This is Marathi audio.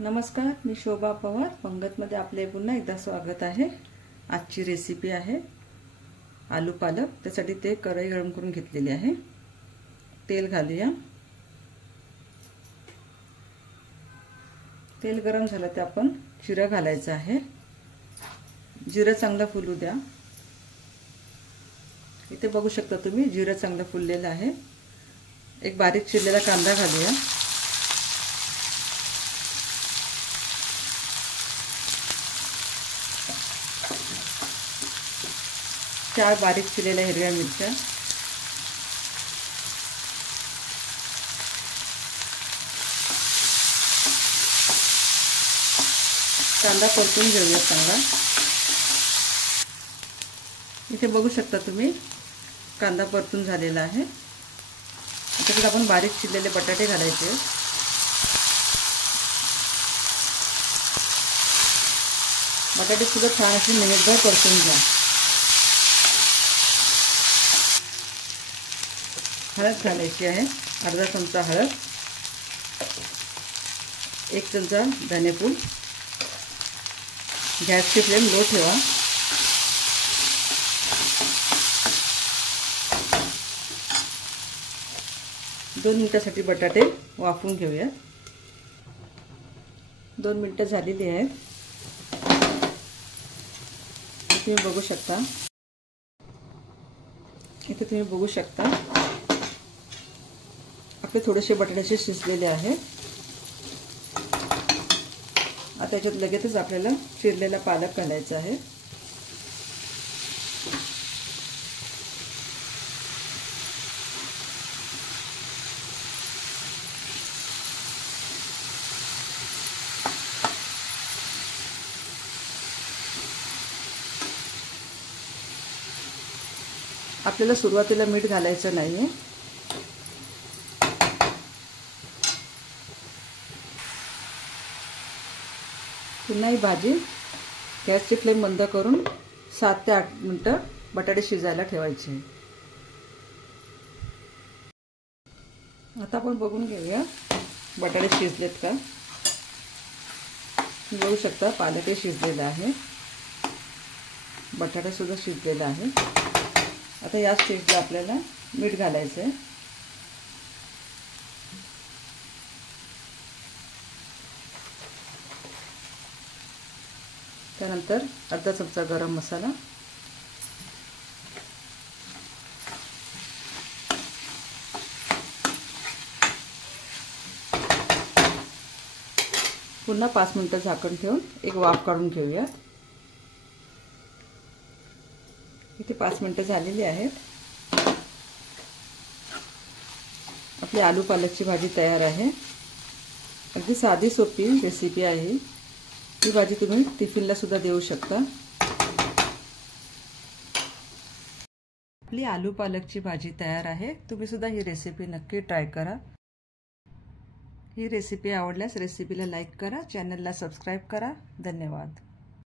नमस्कार, मी शोभा पवार पंगतमध्ये आपले पुन्हा एकदा स्वागत आहे। आजची रेसिपी आहे आलू पालक। त्यासाठी ते कढई गरम करून घेतलेली आहे। तेल घालूया। तेल गरम झालं तर आपण जिरं घालायचं आहे। जिरं चांगलं फुलू द्या। इथे बघू शकता तुम्ही जिरं चांगलं फुललेलं आहे। एक बारीक चिरलेला कांदा घालूया। चार बारीक चिरलेल्या हिरव्या मिरच्या, कांदा परतून घेऊया चांगला। इथे बघू शकता तुम्ही कांदा परतून झालेला आहे। त्याच्यात आपण बारीक चिरलेले बटाटे घालायचे। बटाटे सुद्धा छान असे मिनिटभर परतून घ्या। हळद घालायची आहे, अर्धा चमचा हळद, एक चमचा धनेपूड। गॅसची फ्लेम लो ठेवा। दोन मिनिटांसाठी बटाटे वाफवून घेऊया। 2 मिनिटं झालेली आहेत। तुम्ही बघू शकता, इथे तुम्ही बघू शकता आपले थोडेसे बटाट्याचे शिजलेले आहे। आता त्याच्यात लगेचच आपल्याला चिरलेला पालक घालायचा आहे। आपल्याला सुरुवातीला मीठ घालायचं नाहीये। पुन्हा ही भाजी गॅसची फ्लेम बंद करून 7 ते 8 मिनिटं बटाटे शिजायला ठेवायचे। आता आपण बघून घेऊया बटाटे शिजलेत का। बघू शकता पालकही शिजलेला आहे, बटाटा सुद्धा शिजलेला आहे। आता या स्टेजला आपल्याला मीठ घालायचं आहे। त्यानंतर अर्धा चमचा गरम मसाला, पुन्हा 5 मिनिटं झाकण ठेवून एक वाफ काढून घेऊया। इथे 5 मिनिटं झालेली आहेत। आपली आलू पालकची भाजी तयार आहे। अगदी साधी सोपी रेसिपी आहे। ही भाजी तुम्ही टिफिनला सुद्धा देऊ शकता। आपली आलू पालकची भाजी तयार आहे। तुम्ही सुद्धा ही रेसिपी नक्की ट्राय करा। ही रेसिपी आवडल्यास रेसिपीला लाईक करा, चॅनलला सबस्क्राइब करा। धन्यवाद।